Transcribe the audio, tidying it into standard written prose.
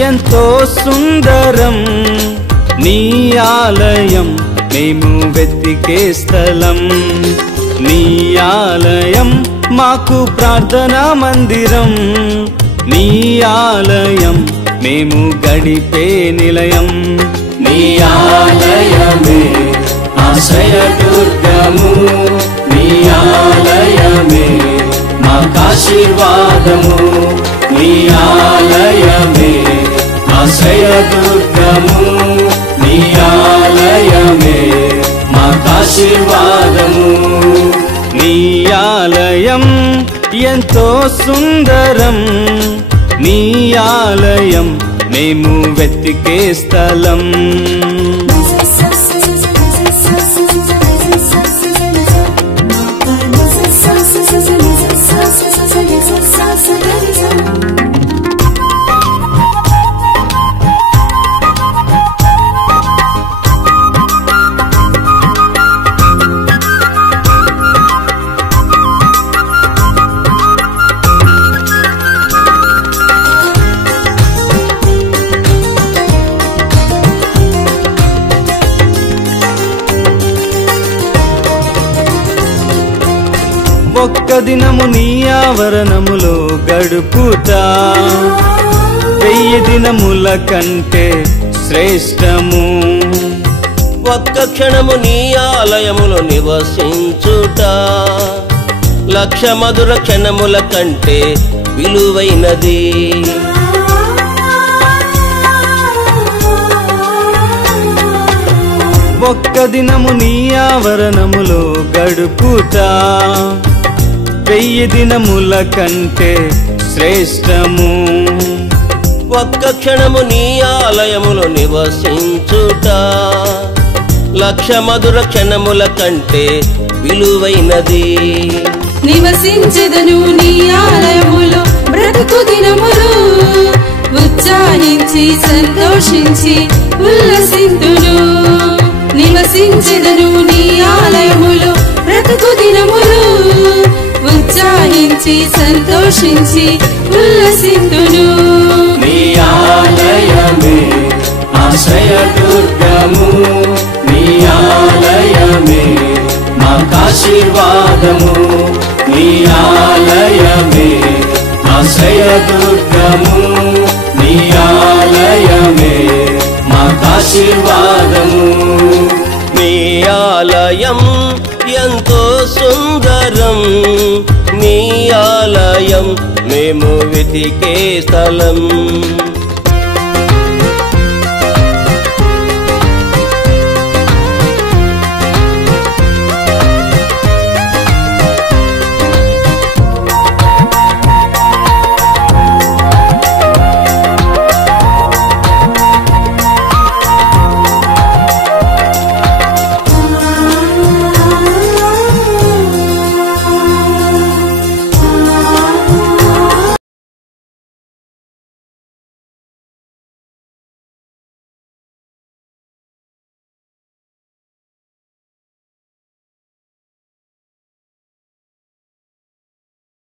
ఎంతో సుందరం నీ ఆలయం మేము వెతికే స్థలం నీ ఆలయం మాకు ప్రార్థనా మందిరం నీ ఆలయం మేము గడిపే నిలయం నీ ఆలయమే ఆశ్రయదుర్గము నీ ఆలయమే మాకాశీర్వాదము నీ ఆలయమే ఆశ్రయదుర్గము నీ ఆలయమే మాకాశీర్వాదము నీ ఆలయం ఎంతో సుందరం నీ ఆలయం మేము వెతికే స్థలం ఒక్క దినము నీ ఆవరణములో గడుపుతా 1000 దినముల కంటే శ్రేష్టము ఒక్క క్షణము నీ ఆలయములో నివసించుట 1,00,000 మధుర క్షణముల కంటే విలువైనది ఒక్క దినము నీ ఆవరణములో గడుపుతా 1000 దినముల కంటే శ్రేష్టము ఒక్క క్షణము నీ ఆలయములో నివసించుట 1,00,000 మధుర క్షణముల కంటే విలువైనది నివసించెదను నీ ఆలయములో బ్రతుకు దినములు ఉత్సాహించి సంతోషించి ఉల్లసింతును నివసించెదను నీ ఆలయములో బ్రతుకు దినములు ఉత్సాహించి సంతోషించి ఉల్లసింతును నీ ఆలయమే ఆశ్రయదుర్గము నీ ఆలయమే మాకాశీర్వాదము నీ ఆలయమే ఆశ్రయదుర్గము నీ ఆలయమే మాకాశీర్వాదము నీ ఆలయం ఎంతో సుందరం నీ ఆలయం మేము వెతికే స్థలం